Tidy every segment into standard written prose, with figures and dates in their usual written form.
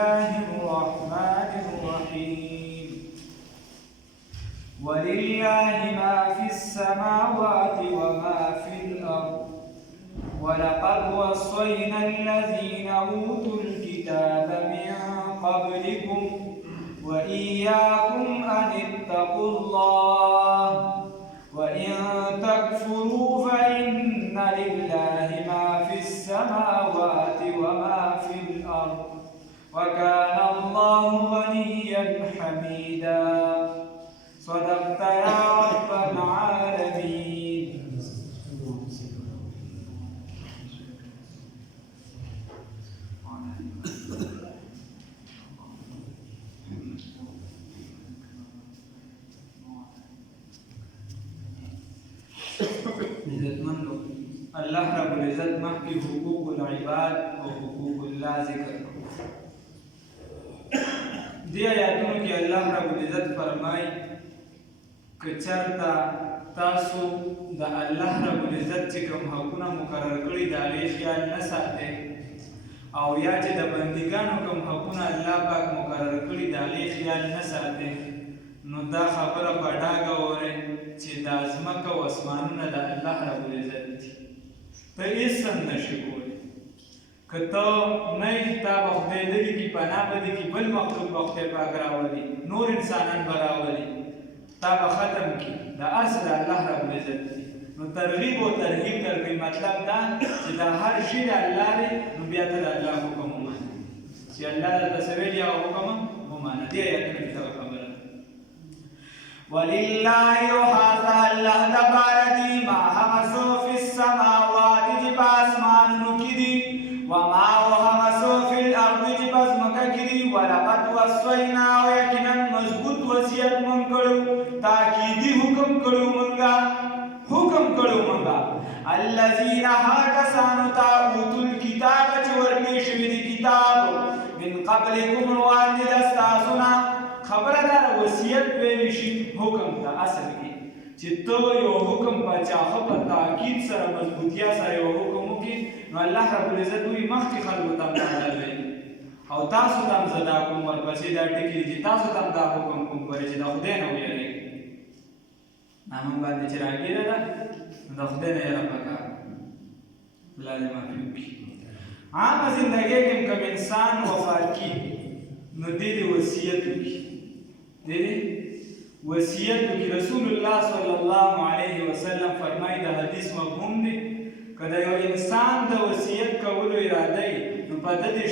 الله الرحمن الرحيم ولله ما في السماوات وما في الأرض ولقد وصينا الذين أوتوا الكتاب من قبلكم وإياكم أن اتقوا الله وإن تكفروا فإن لله ما في السماوات وما في الأرض وكان الله غنيا حميدا صدقت يا رب العالمين. عزتمندو الله رب العزت مخکې حقوق العباد او حقوق الله ذکر کړو. دې آیاتونو کې الله رب العزت فرمایي که چېرته تاسو د الله رب العزت چې کوم حقونه مقرر کړي د هغې خیال نه ساتئ او یا چې د بندګانو کوم حقونه الله پاک مقرر کړي د هغې خیال نه ساتئ نو دا خبره په ډاګه واورئ چې دا ځمکه او اسمانونه د الله رب العزت دي. ته هېڅ هم نشي کولی. که ته نه یې تا به خدای لرې کړي پناه به دې کړي بل مخلوق به خدای پاک راولي نور انسانان به راولي تا به ختم کړي دا اصل الله رب العزت دي. نو ترغیب او ترهیب درکوي مطلب دا چې دا هر شي د الله دی نو بیا ته د الله حکم ومانه چې الله درته څه ویلي هغه حکم ومانه. دې آیتونو کې دغه خبره ولله يحاط الله تبارك ما همسو في السماوات جب آسمانونو کی دی وما همسو في الارض جب ازمکا کی دی ولقد وصينا ويقينا مضبوط وصیت من کړو تاکیدی حکم کړو منګه الذين هاكسانو تا اوتوا الكتاب چې ورکړي شوی دی کتاب من قبلكم وان دستاسونا خبره دا وصیت ویل شي حکم ته اصل کې چې ته یو حکم په چاخه په تاکید سره مضبوطیا سره یو حکم وکړي نو الله رب العزت وي مخکې خلکو ته معلوموي او تاسو ته هم زه دا کوم ورپسې دا ټکي چې تاسو ته هم دا حکم کوم کوئ چې د خدای نه ویریږئ. دا موږ باندې چې راګیره ده نو د خدای نه یره پکار الله دې معافي وکړي. عامه زندګۍ کې کوم انسان وفات کېږي نو دې دې وصیت وکړي وصیت کی رسول الله صلی الله علیه وسلم فرمایي د حدیث مفهوم دی که د یو انسان د وصیت کولو اراده یې نو په ده دې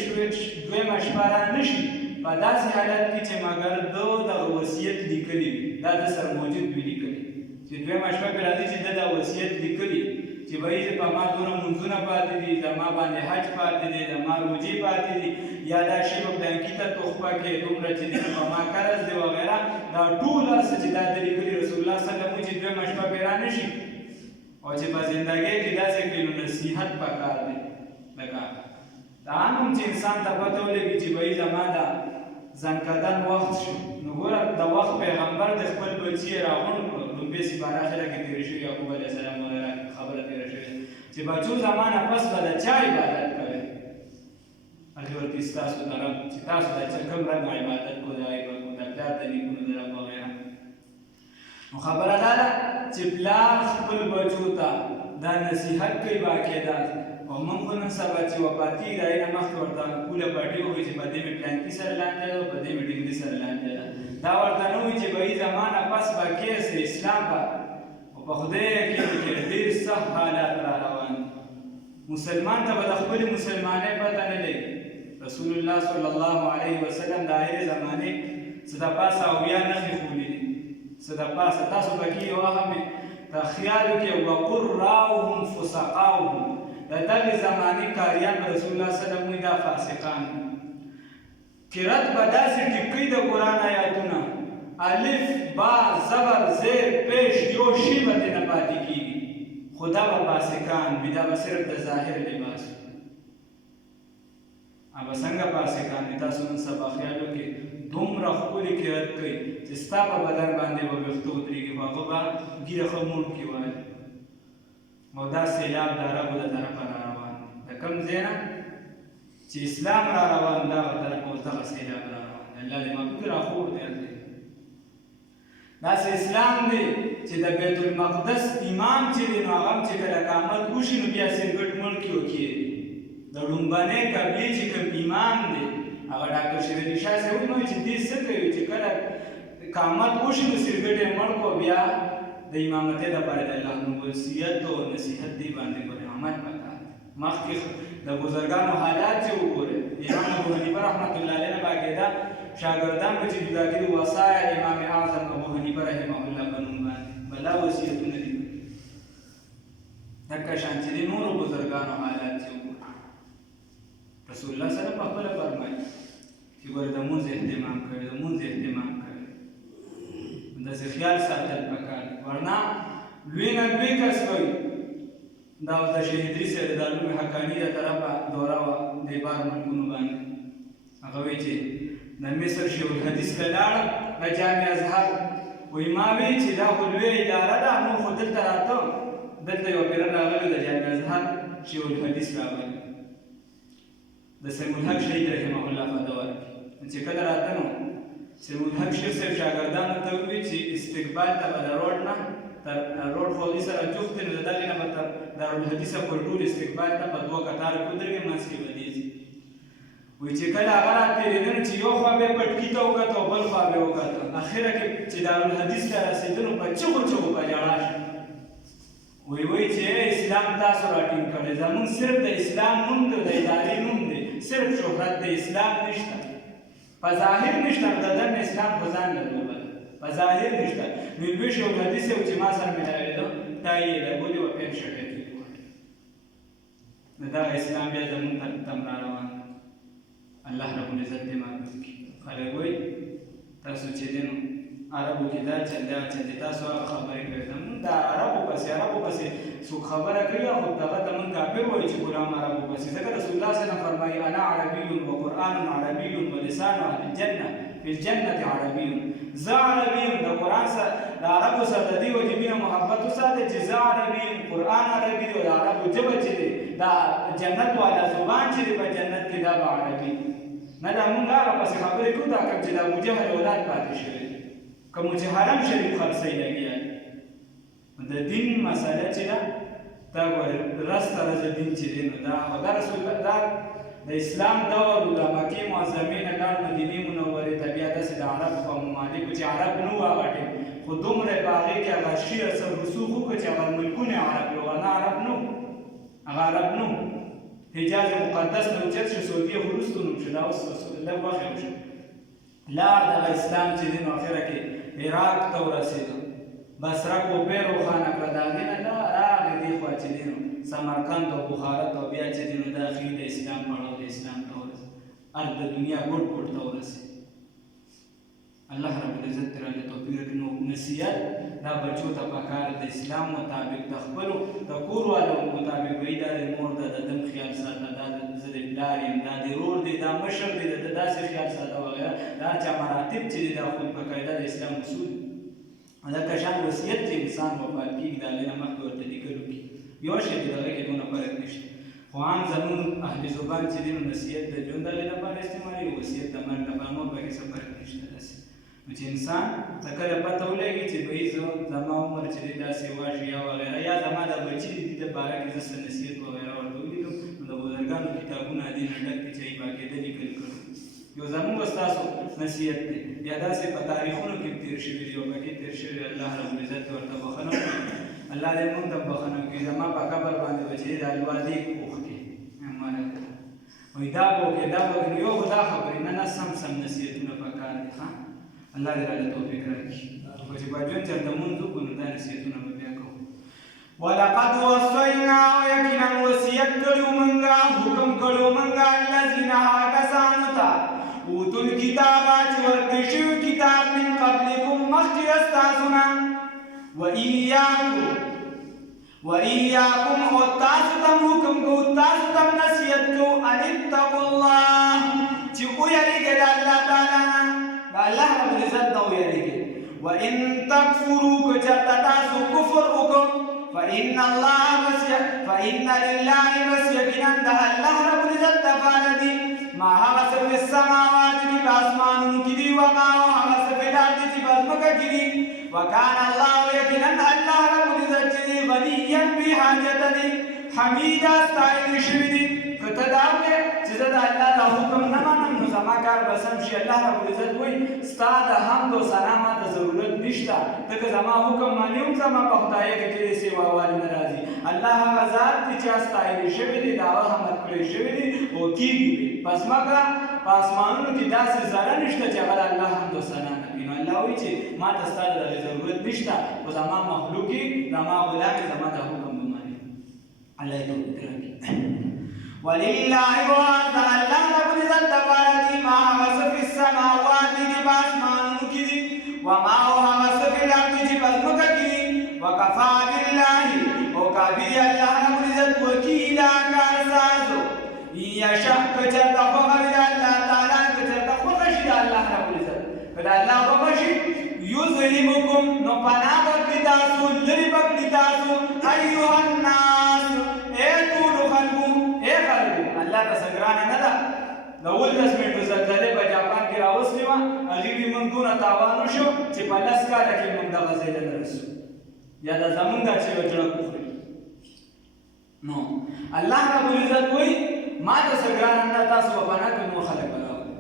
دویمه شپه رانشي په داسې حالت کې چې مګر ده دغه وصیت لیکلی وي دا د سره موجود وي لیکلی چې دویمه شپه پرې راځي چې ده دا وصیت لیکلی چې بهی په ما دونه مونځونه پاتې دي زما باندې حج پاتې دی زما روجې پاتې دي یا دا شی به بلانکي ته تحفه کې دومره چې دی په ما قرض دی وغیره دا ټول هر څه چې دا د لیکلي رسول الله صلی الله علیه وسلم چې دویمه شپه پرې رانشي او چې په زندګۍ کې داسې کړي نو نصیحت پکار دی لکه دا هم چې انسان ته پته ولګي چې بهی زما دا ځنکدن وخت شو نو ګوره د وخت پیغمبر د خپل بچي یې راغونډ کړو لومبې سپاره اخره کې تېرې شوي یعقوب علیه السلام وغیره خبره تېره شوې چې بچو زمانه پس به د چا عبادت کوئ هغې ورته ستاسو د رب چې تاسو د کوم رب عبادت کو د عبادت د پلار د نیکونو د رب وغیره. نو خبره دا ده چې پلار خپل بچو ته دا نصیحت کوي باقاعده او موږ خو نن سبا چې وفاتي د هغې نه مخکې ورته پوله پټې ووایي چې په دې مې پلانکي سره لانجه ده او په دې مې ډنګري سره لانجه ده دا ورته نه وایي چې بهی زمانه پس به کیسې اسلام به او په خدای یقین کې ډېر سخت حالات را روان دي. مسلمان ته به د خپلې مسلمانۍ پته نه لګي. رسول الله صلی الله علیه وسلم د آخرې زمانې څه د پاسه اویا نښې ښولي دي څه د پاسه تاسو پکې یو هغه مې په خیال کې وقراؤهم فسقاؤهم د دغې زمانې کاریان به رسول الله صلی الله علیه وسلم وایي دا فاسقان قرت به داسې ټیکوي د قرآن آیاتونه الف با زبر زیر پیش یو شی به ترې نه پاتې کېږي خو دا به فاسقان وي دا به صرف د ظاهر لباس وي. ابا څنګه فاسقان دي تاسو نن سبا خیال وکړئ دومره ښکلې قرت کوي چې ستا په بدن باندې به ویښته ودرېږي خو هغه به ږیره ښه موړکې وایي او دا سیلاب د عربو د طرفه را روان دی د کوم ځای نه چې اسلام را روان دغه طرف او دغه سیلاب را روان دی. الله دې موږ راخور دی. داسې اسلام دی چې د بیت المقدس امام چې دی نو هغه هم چې کله قامت وشي نو بیا سرګټ ملکي وکړي. د لومبنۍ قبلې چې کوم امام دی هغه ډاکټر شریف علي شاه صاحب وایي چې دې څه کوي چې کله قامت وشي نو سرګټ یې مړ کړو بیا د امامتۍ لپاره د الله نو وصیت او نصیحت دی باندې باندې عمل پکار مخکې د بزرګانو حالات چې وګورئ. امام ابو حنیفه رحمت الله علیه نه باقاعده شاګردان به چې جدا کړي وصایا امام اعظم ابو حنیفه رحمه الله په نوم باندې بلا وصیتونه دي. دغه شان چې د نورو بزرګانو حالات چې وګورئ. رسول الله صلی الله علیه وسلم په خپله فرمایي چې ګوره د مونځ اهتمام کوي د مونځ اهتمام کوي داسې خیال ساتل پکار دی. ورنه لوی نه لوی کس کوي دا اوس د شهید ادریس د علوم حقاني د طرفه دوره وه د بار ملکونو باندې. هغه وایي چې د مصر شیخ الحدیث ته لاړم د جامع ازهر وایي ما وایي چې دا خو لویه اداره ده نور خو دلته راتم دلته یوه پیره راغلی د جامع ازهر شیخ الحدیث راغلی د سیم الحق شهید رحمه الله فده ورکړي. چې کله راته نو سیم الحق شیخ صاحب شاګردانو ته ووایي چې استقبال ته به د روډ نه تر روډ خولي سره جفت دی نو د دغې نه به تر دارالحدیثه پورې ټول استقبال ته په دوه کتاره کې ودرېږي منځ کې به دې ځي. وایي چې کله هغه راتېرېده نو چې یو خوا به یې پټکي ته وکتل او بل خوا به یې وکتل. اخره کې چې دارالحدیث ته رسېده نو په چغو چغو په ژړا شو. وایي چې اسلام تاسو راټینګ کړی زمونږ صرف د اسلام نوم دی د ادارې نوم دی صرف شهرت د اسلام نشته په ظاهر نشته د دن اسلام په ځان لرو په ظاهر نشته. نو لوی شیخ الحدیث صاحب چې ما سره ملاوېده دا یې لګولې وه پین شټه کې د دغه اسلام بیا زمونږ طرف ته را روان دی. الله رب العزت دې معلوم کړي. خلک وایي تاسو چې دی نو عربو کې دا چل دی هغه چل دی تاسو هغه خبرې کوئ زمونږ د عربو پسې څوک خبره کوي خو دغه ته مونږ کافر وایي چې غلام عربو پسې. ځکه رسول الله صلی الله علیه وسلم فرمایي انا عربي وقرآن عربي ولسان اهل الجنه فی الجنة عربي. زه عربي یم د قرآن سره د عربو سره د دې وجې مینه محبت وساتئ چې زه عربي یم قرآن عربي دی او د عربو ژبه چې دی دا جنت والا زبان چې دی په جنت کې دا به عربي نه دا مونږ هغه پسې خبرې کوو دا کوم چې د ابوجهل اولاد پاتې شوی دی که مو چې حرم شریف خرڅۍ لګیا دی. د دین مسله چې ده دا ګورې رس ته رسه دین چې دی نو دا دا رسول دا د اسلام دور د مکې معظمې نه لاړ مدینې منورې ته بیا داسې د عربو په ممالکو چې عرب نه وو هغه ټیم خو دومره یې په هغې کې هغه شي اثر رسوخ وکړه چې هغه ملکونه عرب وو ورنه عرب نه وو هغه عرب نه وو. حجاز مقدس ته اوچت شو سعودیه خو وروسته نوم شو دا اوس لږ وخت یې وشو لاړ دغه اسلام چې دی نو اخره کې عراق ته ورسېدو بصره کوپې روښانه کړه د هغې نه راغې دې خوا چې دی نو سمرقند او بخارت او بیا چې دی نو داخلي د اسلام پړاو د اسلام ته ورسېد هر د دنیا ګوټ ګوټ ته ورسېد. الله رب العزت دې راله توفیق راکړي. نو نصیحت دا بچو ته پکار د اسلام مطابق د خپلو د کور والو مطابق وایي دا د مور ده د دم خیال ساته دا زه د پلار یم دا د ورور دی دا مشر دی د داسې خیال ساته وغیره دا چا مراتب چې دی دا خو په قاعده د اسلام اصول دغه شان وصیت چې انسان وفات کېږي د هغې نه مخکې ورته لیکلو کې یو شی دی د هغې کې دونه فرق نشته خو عام زمونږ اهل زبان چې دی نو نصیحت د ژوند د هغې لپاره استعمالوي وصیت د مرګ لپاره نور پکې څه فرق نشته داسې نو چې انسان ته کله پته ولګي چې بهي زه زما عمر چې دی داسې واشي یا وغیره یا زما د بچي د دې دپاره کې زه څه نصیحت وغیره ورته ولیکم نو د بزرګانو کتابونه دې نه ډک دي چې هغې باقاعده لیکل کړي. یو زمونږ ستاسو نصیحت دی یا داسې په تاریخونو کې تېر شوي دي او پکې تېر شوي الله رب العزت ورته بخښنه وکړي. الله دې مونږ ته بخښنه وکړي. زما په قبر باندې به چې د الوا دیګ پوخ کړي وایي دا به وکړې دا به وکړې یو خو دا خبرې نه سم نصیحتونه پکار دي. ښه الله دې راله توفیق راکړي. خو چې په ژوند چېرته مونځ وکړو نو دا نصیحتونه به بیا کوو. ولقد وصینا یقینا وصیت کړي وو مونږه حکم کړي وو مونږه الذین هغه کسانو ته اوتو الکتاب چې ورکړی شوي کتاب من قبلکم مخکې ستاسو نه وإیاکم او تاسو ته حکم کوو تاسو ته نصیحت کوو ان اتقوا الله چې ویریږئ د الله تعالی نه د الله رب العزت نه ویریږئ. وان تکفروا که چېرته تاسو کفر وکړو فإن لله بس یقینا د الله رب العزت دپاره دي ما هغه څه په السماوات کې په اسمانونو کې دي وما هغه څه په الارض کې په ځمکه کې دي وکان الله یقینا الله رب العزت چې غنیا بحاجت دي حمیدا ستایل شوي دي که ته دا وایې چې زه د الله دا حکم نه منم نو زما کار به سم شي الله رب العزت وایي ستا د حمد و ثنا ماته ضرورت نشته ځکه زما حکم منې هم زما په خدایۍ کې کېدای سي واوالې نه راځي الله هغه ذات دی چې ستایلی شوي دي د هغه حمد کړی شوي دي او کېږي په ځمکه په اسمانونو کې داسې ذره نشته چې هغه د الله حمد و ثنا نه کوي نو الله وایي چې ماته ستا د هغې ضرورت نشته خو زما مخلوق یې زما غلام یې زما د حکم به منې الله یې توفیق راکړي ولله وعد الله رب العزت دپاره دي ما هغه څه فی السماوات کې په اسمانونو کې دي وما هغه څه فی الارض چې په ځمکه کې دي وکفا بالله او کافي دی الله رب العزت وکیلا کارسازو یشاء که چېرته خوښه وي د الله تعالی که چېرته خوښه شي د الله رب العزت که د الله خوښه شي یذهبکم نو پناه به تاسو لرې به کړي تاسو ایها الناس ای ټولو خلکو الله ته څه ګرانه نه ده د 18 منټو زلزلې په جاپان کې راوستې وه هغې وي موږ دونه تاوان وشو چې په 10 کاله کې موږ دغه ځای ته رسو یا دا زمونږ دا چې یو جړک وخوري نو الله رب العزت وایي ما ته څه ګرانه نه ده تاسو به پناه کړئ نور خلک به راولئ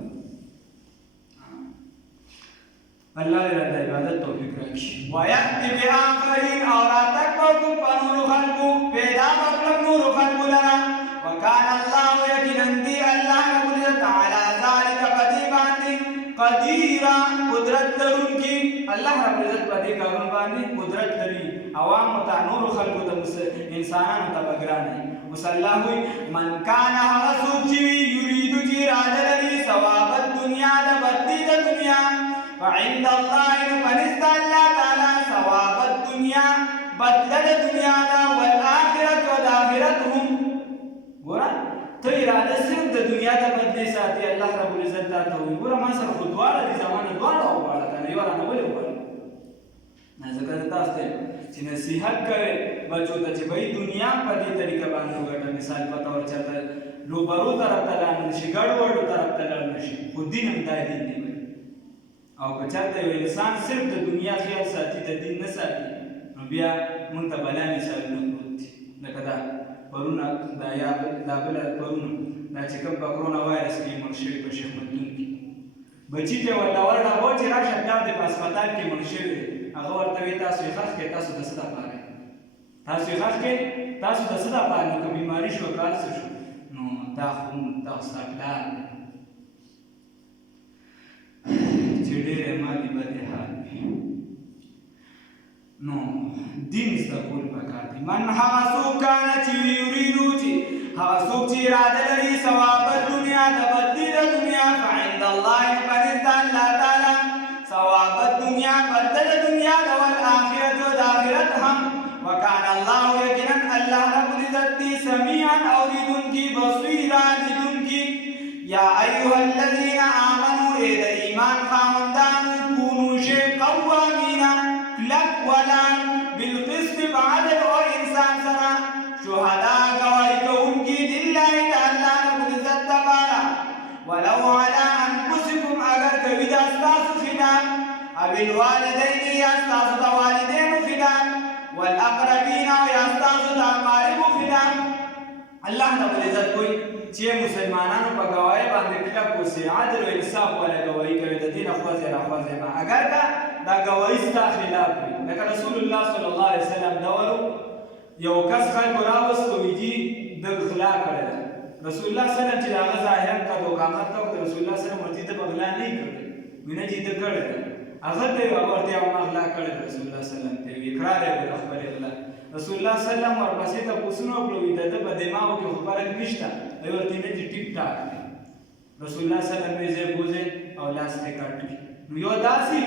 الله دې راته عبادت توفیق راکړي ویأتي بآخرین او راتګ به وکړو په نورو خلکو پیدا به کړم نورو خلکو لره وكان الله يقينا دي الله رب العزت على ذلك قديرا قدرت لرونکي الله رب العزت په دې کارونو باندې قدرت لري عوام ته نور خلکو ته انسانانو ته بګرانه وصلی من کان هغه څوک چې یرید چې اراده لري ثواب الدنیا د بدلی د دنیا فعند الله فنزد الله تعالی ثواب الدنیا بدل د دنیا دا والآخرت و آخرت هم ګوره ته اراده صرف د دنیا د بدلې ساتي الله رب العزت تا ته وایي ګوره ما سره خو دواړه دي زمانه دواړه وغواړه که نه یو رانه ولې وغواړه ځکه تاسو ته چې نصیحت کوئ بچو ته چې بھائی دنیا په دې طریقه باندې وګټه مثال په طور چېرته لوبرو طرف ته لاړ نه شي ګډوډو طرف ته لاړ نه شي خو دین هم دا دین دی او که چېرته یو انسان صرف د دنیا خیال ساتي د دین نه ساتي نو بیا موږ ته بلا مثالونه پروت دي لکه دا پرونه دا یا دا بله پرونه دا چې کوم په کرونا وایرس کې مړ شوي په شیخ مدون کې بچي ته ورته ورډه چې راشه پلار دې په هسپتال کې مړ شوی دی هغه ورته وایي تاسو یې ښخ کړئ تاسو د څه دپاره تاسو یې ښخ کړئ تاسو د څه دپاره نو که بیماري شوه که هر څه شو نو دا خو ستا پلار دی چې ډېرې مالي بدې حال وي نو دین زده کول پکار دي من هغه څوک کانه چې یریدو چې هغه څوک چې اراده لري ثواب دنیا د بدلې د دنیا فعند الله فنزد الله تعالی ثواب الدنیا بدل دنیا د والآخرت و د آخرت هم وکان الله یقینا الله رب العزت دی سمیعا اوریدونکي بصیرا لیدونکي یا ایها الذین آمنوا ای د ایمان خاوندانو کونوا شئ قوامین کلک ولان بالقسط بعدل او انسان سره شهدا گواهی کوونکي لله د الله رب العزت دپاره ولو علی انفسکم اگر کوي دا ستاسو خلاف او الوالدین یا ستاسو د والدینو خلاف والاقربین او یا ستاسو د اقاربو خلاف الله رب العزت کوي چې مسلمانانو په گواهی باندې کلک اوسئ عدل او انصاف والا گواهی کوي د دین خوځې راخوځې ما اگر دا گواهی ستا خلاف وي لکه رسول الله صلی الله علیه وسلم دورو یو کس خلکو راوست او دي د غلا کړی ده رسول الله صلی الله علیه وسلم چې هغه ظاهرا کا دوکامت ته رسول الله صلی الله علیه وسلم ورته بغلا نه کړی وینه چې د کړی هغه ته ورته ما غلا کړی رسول الله صلی الله علیه وسلم ته اقرار یې خبره غلا رسول الله صلی الله علیه وسلم ورپسې ته پوښتنه وکړه د په دماغو کې خو فرق نشته ای ورته نه چې ټیک ټاک رسول الله صلی الله علیه وسلم یې بوزه او لاس ته کاټ نو یو داسي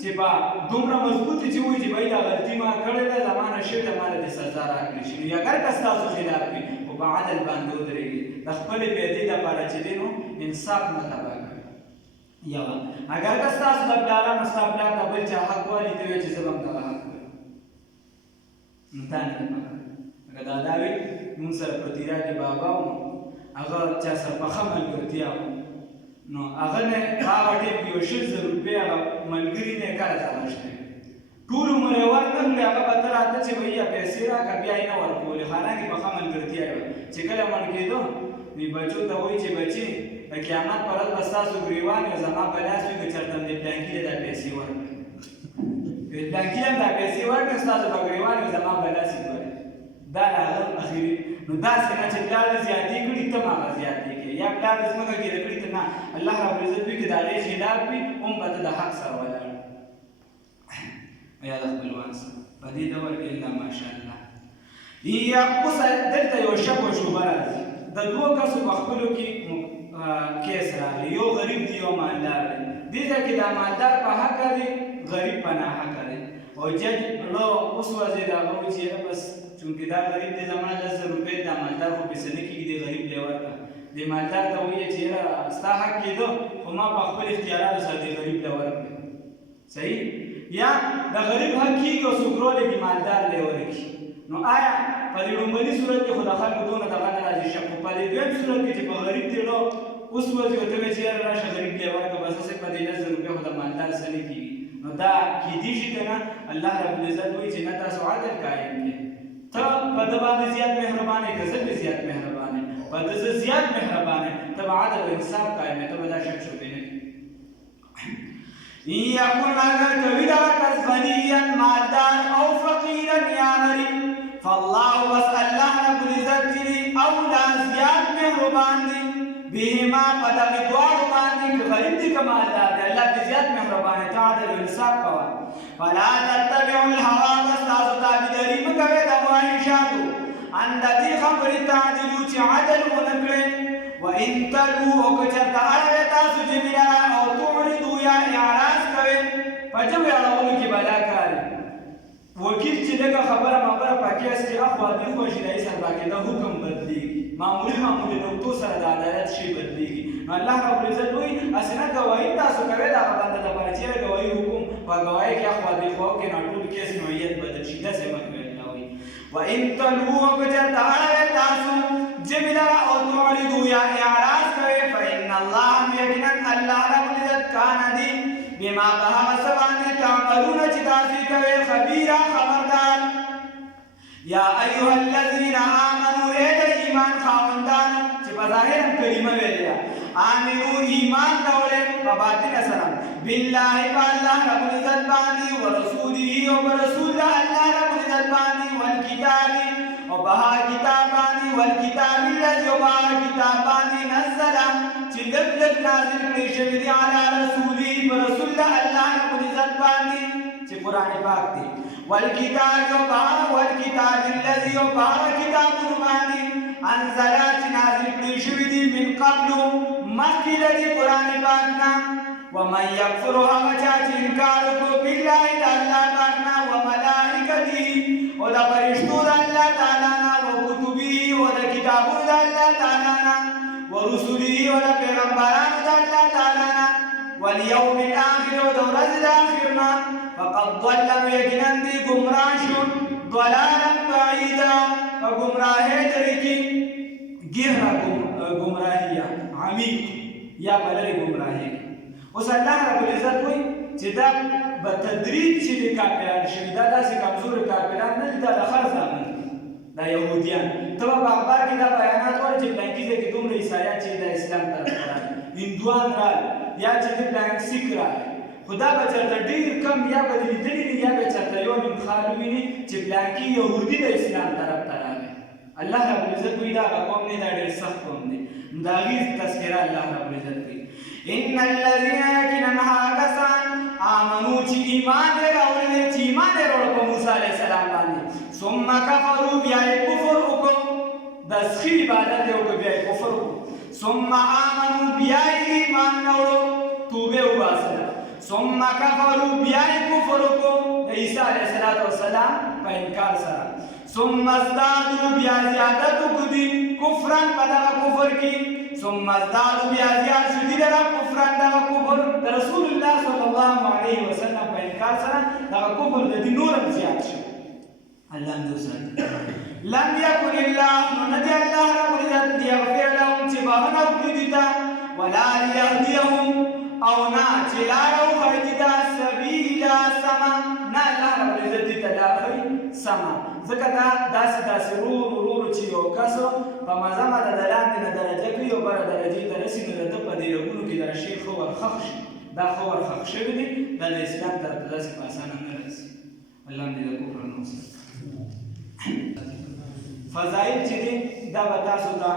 چې با دومره مضبوطی چې وایي چې بھائی دا غلطي ما کړې ده زمانه شوې ده ماله دې سزا راکړې شي نو اگر که ستاسو خلاف وي خو په عدل باندې ودرېږي د خپلې پیدې دپاره چې دی نو انصاف نه تباه کوي یوه اگر که ستاسو د پلارانو ستا پلار ته بل چا حق والي ته وایي چې زه به هم دغه حق ولرم نو تا نه پکار لکه دادا وي مونږ سره په تیرا کې بابا و هغه چا سره پخه ملګرتیا وه نو هغه نه هغه ټیم کې یو 100,000 روپۍ هغه ملګري نه کار ځغشته ټول عمر یې ورکړل هغه به ته راته چې بھیا پیسې راکړه بیا یې نه ورکولې حالانکې پخه ملګرتیا یې وه چې کله مړ کېدو نو بچو ته وایي چې بچي د قیامت پر ورځ به ستاسو ګریوان وي زما په لاس وي که چېرته مې پلانکي ته دا پیسې ورکړې پلانکي ته دا پیسې ورکړې ستاسو به ګریوان وي زما په لاس یې ورکړې دا د هغه اخري نو داسې نه چې پلار دې زیاتې کړي ته هم هغه زیاتې کړې یا پلار دې ځمکه ګیره کړي ته نه الله ربالعزت وایي که د هغې خلاف وي هم به ته د حق سره ولاړ یا د خپلوان سره په دې ډول کې الا ماشاءالله یا اوس دلته یو شک و شبهه راځي د دوو کسو په خپلو کې کیس راغلی یو غریب دی یو مالدار دی دې ځای کې دا مالدار په حقه دی غریب په ناحقه دی او جج ړو اوس وځي دا به وایي چې یاره بس چونکې دا غریب دی زما 10,000 روپۍ دا مالدار خو پیسې نه کېږي دې غریب دی ورکړه دې مالدار ته وایي چې یاره ستا حق کېدو خو ما په خپل اختیاراتو سره دې غریب ته ورکړې صحیح یا د غریب حق کېږي او څوک رولېږي مالدار دی ورکړي نو آیا په دې لومړني صورت کې خو د خلکو دونه دغه نه راځي شک خو په دې دویم صورت کې چې په غریب دی ړو اوس وځي ورته وایي چې یاره راشه غریب دی ورکړه بس هسې په دې 10,000 روپۍ خو د مالدار څه نه کېږي نو دا کېدی شي که نه الله ربالعزت وایي چې نه تاسو عدل قایم دی ته په ده باندې زیات مهربان یې که زه پرې زیات مهربان یم په ده زه زیات مهربان یم ته به عدل او انصاف قایم یې ته به دا شک شبهې نه کړي یکن اگر کوي دغه کس غنیا مالدار او فقیرا یا غریب فالله بس الله ربالعزت چې دی اولا زیات مهربان دی بهما په دغې دواړو باندې که غریب دی که مالدار دی الله دې زیات مهربان دی ته عدل او انصاف کوه فلا تتبعوا الهوا بس تاسو تابعداري مه کوئ د خواهشاتو ان د دې خبرې تعدلو چې عدل ونه کړئ وان تلووا او که چېرته اړوئ تاسو جميع لره او تعرضو یا اعراض کوئ په جمع اړولو کې به دا کار وکیل چې لږه خبره مبره په کیس کې اخوا دې خوشي رئیس باقي د حکم بدلېږي معمولي نقطو سره د عدالت شی بدلېږي نو الله ربالعزت وایي هسې نه ګواهي تاسو کوئ د هغه بنده دپاره چې یاره ګواهي حکم په ګواهۍ کې اخوا دې خوا کې نو ټول کیس نوعیت بدل شي داسې مه کوئ الله وایي وان تلووا که چېرته اړوئ تاسو جمع لره او تعرضو یا اعراض کوئ فان الله یقینا الله ربالعزت کان دی بما په هغه څه باندې تعملون چې تاسو کوئ خبیره خبردار یا ایها الذین آمنوا ای د ایمان خاوندانو چې په ظاهر هم کلمه ویلې ده آمنو ایمان راوړئ په باطنه سره بالله په الله ربالعزت باندې ورسوله او په رسول الله ربالعزت باندې والکتاب او په هغه کتاب باندې والکتاب الذي او په هغه کتاب باندې نزل چې لږ لږ نازل کړی شوي دي علی رسوله په رسول الله ربالعزت باندې چې قرآن پاک دی والکتاب او په هغه والکتاب الذي او په هغه کتابونو باندې انزل چې نازل کړي شوي دي من قبل مخکې له دې قرآن پاک نه ومن یکفر هغه چا چې انکار وکړو بالله د الله پاک نه وملائکته او د فرشتو د الله تعالی نه وکتبه او د کتابونو د الله تعالی نه ورسله او د پیغمبرانو د الله تعالی نه والیوم الاخر او د ورځې د آخر نه فقد ضل یقینا دی ګمراه شو ضلالا بعیدا په ګمراهۍ لرې کې ګهره ګمراهیه عمیق یا په لرې ګمراهۍ اوس الله ربالعزت وایي چې دا به تدریج چې د کافران شوي دا داسې کمزوري کافران نه دي دا د خر زامن دي دا یهودیان ته به په اخبار کې دا بیانات وایي چې فلانکي ځای کې دومره عیسایان چې د اسلام طرف ته راغلي هندوان راغلي یا چې د فلانک سیک راغلي خو دا به چېرته ډېر کم یا به دې لیدلي دي یا به چېرته یو نیم خال وویني چې فلانکي یهودي د اسلام طرف ته راغلی الله ربالعزت وایي دا هغه قوم دی دا ډېر سخت قوم دی د هغې تذکره الله ربالعزت کوي ان الذین یقینا هغه کسان آمنو چې ایمان یې راوړلی چې ایمان یې راوړ په موسی علیه السلام باندې ثم کفروا بیا یې کفر وکړو د سخي عبادت یې وکړو بیا یې کفر وکړو ثم آمنو بیا یې ایمان راوړو توبې وباسله ثم کفروا بیا یې کفر وکړو د عیسی علیه السلام په انکار سره ثم ازدادوا بیا زیادت وکړي کفرا په دغه کفر کې ثم ازدادوا بیا زیات شو دي دغه کفرا دغه کفر د رسول الله صلی الله علیه وسلم په انکار سره دغه کفر د دې نور هم زیات شو الله اندوسات لم يكن الله ندي الله رب العزت ليغفر لهم تبهنا وكدتا ولا ليهديهم او نا چلارو خیدتا سبیل سما نا الله رب العزت تداخل سما ځکه دا داسې ورور چې یو کس په مزه د دلاندې نه درجه کوي او بله درجې ته رسي نو د ده په دې رګونو کې دا شی ښه ورخښ شي دا ښه ورخښ شوي دي دا د اسلام طرف ته داسې په اسانه نه رسي الله دې د کفر نه وساتي فضایل چې دي دا به تاسو ته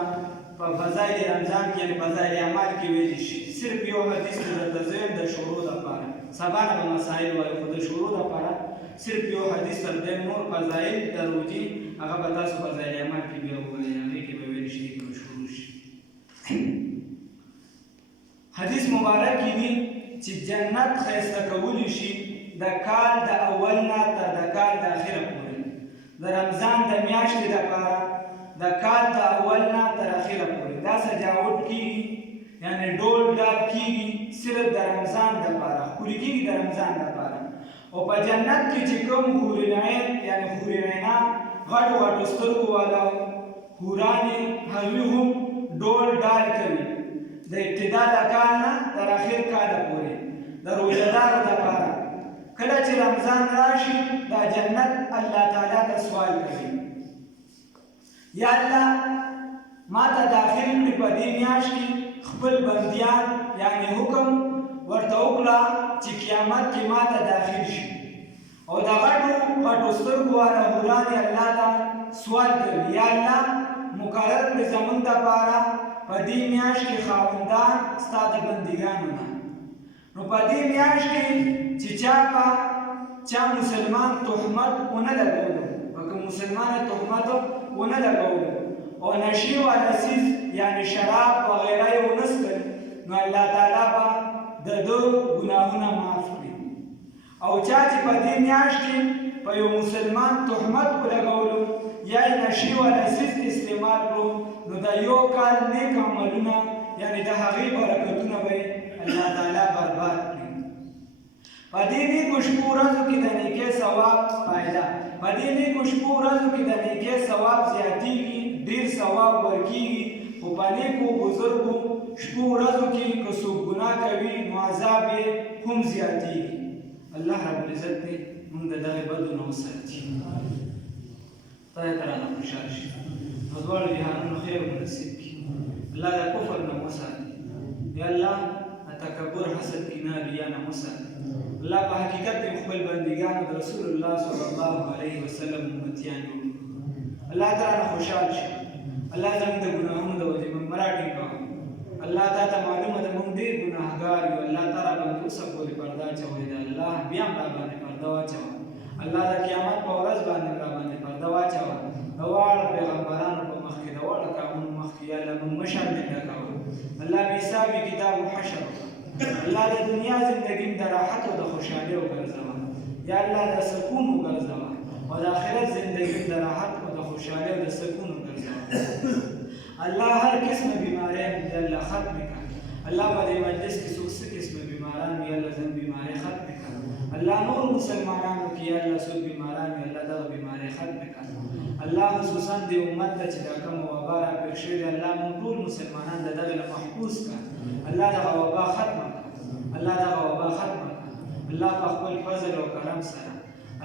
په فضایل رمضان کې یعنې فضایل اعمال کې ویلی شي صرف یو حدیث مې درته زه یم د شروع دپاره سبا نه به مسایل وایو خو د شروع دپاره صرف یو حدیث تر دې نور فضایل د روجي هغه به تاسو فضایل اعمال کې بیا ووایئ هغې کې به ویلی شي به شروع شي حدیث مبارک کې دي چې جنت ښایسته کولی شي د کال د اول نه تر د کال د اخره پورې د رمضان د میاشتې دپاره د کال د اول نه تر اخره پورې دا سجاوټ کېږي یعنې ډول ډاب کېږي صرف د رمضان دپاره ښکلي کېږي د رمضان دپاره او په جنت کې چې کوم حورین عین یعنې حورین عینه غټو غټو سترګو والا حورانې هغوی هم ډول ډال کوي د ابتدا د کال نه تر اخر کاله پورې د روژهدارو دپاره کله چې رمضان راشي دا جنت الله تعالی ته سوال کوي یا الله ما ته داخل کړي په دې میاشت کې خپل بندیان یعنې حکم ورته وکړه چې قیامت کې ما ته داخل شي او د غټو سترګو والا حورانې الله ته سوال کوي یا الله مقرر کړي زموږ دپاره په دې میاشت کې خاوندان ستا د بندګانو نه نو په دې میاشت کې چې چا مسلمان تهمت ونه لګولو که مسلمان تهمت ونه لګولو او نشي والا څیز یعنې شراب وغیره یې ونه څښل نو الله تعالی به د ده ګناهونه معاف کړي او چا چې په دې میاشت کې په یو مسلمان تهمت ولګولو یا یې نشي والا څیز استعمال کړو نو د یو کال نیک عملونه یعنې د هغې برکتونه به الله تعالی برباد کړي په دې نیکو شپو ورځو کې د نیکۍ ثواب فایده په دې نیکو شپو ورځو کې د نیکۍ ثواب زیاتېږي ډېر ثواب ورکېږي خو په نیکو بزرګو شپو ورځو کې که څوک ګناه کوي نو عذاب یې هم زیاتېږي الله رب العزت دې موږ د دغې بدو نه وساتي خدای ته رانه خوشحال شي نو دواړو جهانونو خیر مو نصیب کړي الله د کفر نه وساتي یا الله تکبر حسد کینه ریا نه وساتي الله په حقیقت کې خپل بندګانو د رسول الله صلی الله علیه وسلم امتیان جوړ الله تعالی خوشحال شي الله زموږ د ګناهونو د وجې موږ مراټي کوو الله تا ته معلومه ده موږ ډېر ګناهګار یو الله تعالی باندې اوسه پورې پرده اچولې ده الله بیا هم را باندې پرده واچوه الله د قیامت په ورځ باندې را باندې پرده واچوه د واړه پیغمبرانو په مخ کې د واړه قومونو مخ کې یا الله موږ مشر دې کوه الله بې حسابي کتاب حشر الله د دنیا زندگی د راحت او د خوشحالۍ وګرځوه یا الله د سکون وګرځوه او د آخرت زندگی د راحت او د خوشحالۍ او د سکون وګرځوه الله هر قسم بیماری یا الله ختم کړه الله په دې مجلس کې څوک څه قسم بیماران یا الله زم بیماری ختم کړه الله نور مسلمانانو کې یا الله څوک بیماران یا الله دغه بیماری ختم کړه الله خصوصا دې امت ته چې دا کوم وبا راپېښ شوې ده الله موږ ټول مسلمانان د دغې نه محفوظ کړه الله دغه وبا ختمه کړه الله دغه وبا ختمه کړه الله په خپل فضل او کرم سره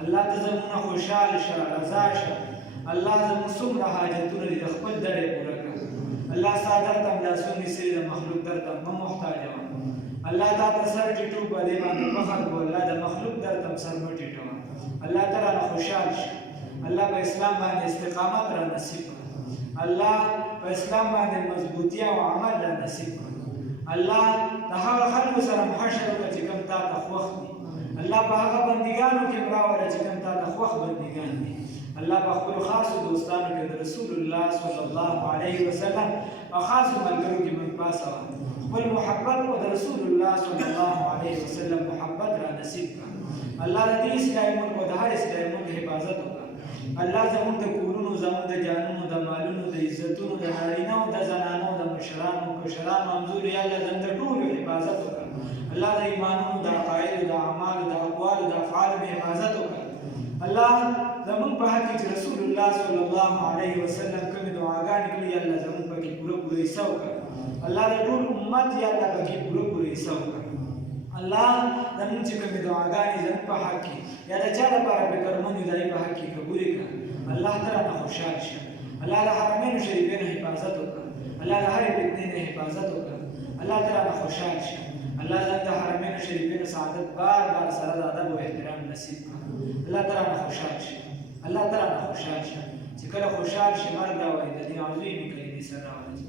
الله ته زموږ خوشحال شه رضا شه الله زموږ څومره حاجتونه دي د خپل درې پوره کړه الله ستا در ته ملاسونه نیسي د مخلوق در ته مه محتاجه وه الله تا ته سر ټیټو په دې باندې فخر کو الله د مخلوق در ته سر مه ټیټوه الله ته رانه خوشحال شه الله په اسلام باندې استقامت را نصیب کړه الله په اسلام باندې مضبوطی او عمل را نصیب کړه الله د هغه خلکو سره محشر وکړه چې کوم تا ته خوښ دي الله په هغه بندګانو کې راوړه چې کوم تا ته خوښ بندګان دي الله په خپلو خاصو دوستانو کې د رسول الله صلی الله علیه وسلم په خاصو ملګرو کې موږ پاسوه خپل محبت او د رسول الله صلی الله علیه وسلم محبت را نصیب کړه الله د دې اسلامي ملک او د هر اسلامي ملک حفاظت وکړه الله زموږ د کورونو زموږ د جانونو د مالونو د عزتونو د نارینه او د زنانو د مشرانو کشرانو همزولو یا الله زموږ د ټولو حفاظت وکړه الله د ایمانونو د عقایدو د اعمالو د اقوالو د افعالو حفاظت وکړه الله د زمونږ په حق کې چې رسول الله صلی الله علیه وسلم کومې دعاګانې کړي یا الله زمونږ پکې پوره حصه وکړه الله د ټول امت یا الله پکې پوره حصه وکړه الله زمونږ چې کومې دعاګانې زمونږ په حق کې یا د چا لپاره فکرمند یو د هغې په حق کې قبولې کړه الله ته رانه خوشحال شه الله د حرمینو شریفینو حفاظت وکړه الله د هرې فتنې نه حفاظت وکړه الله ته رانه خوشحال شه الله زموږ د حرمینو شریفینو سعادت بار بار سره د ادب او احترام نصیب کړه الله ته رانه خوشحال شه الله ته رانه خوشحال شه چې کله خوشحال شي مرګ راولي د دې عظیمې کلمې سره راولي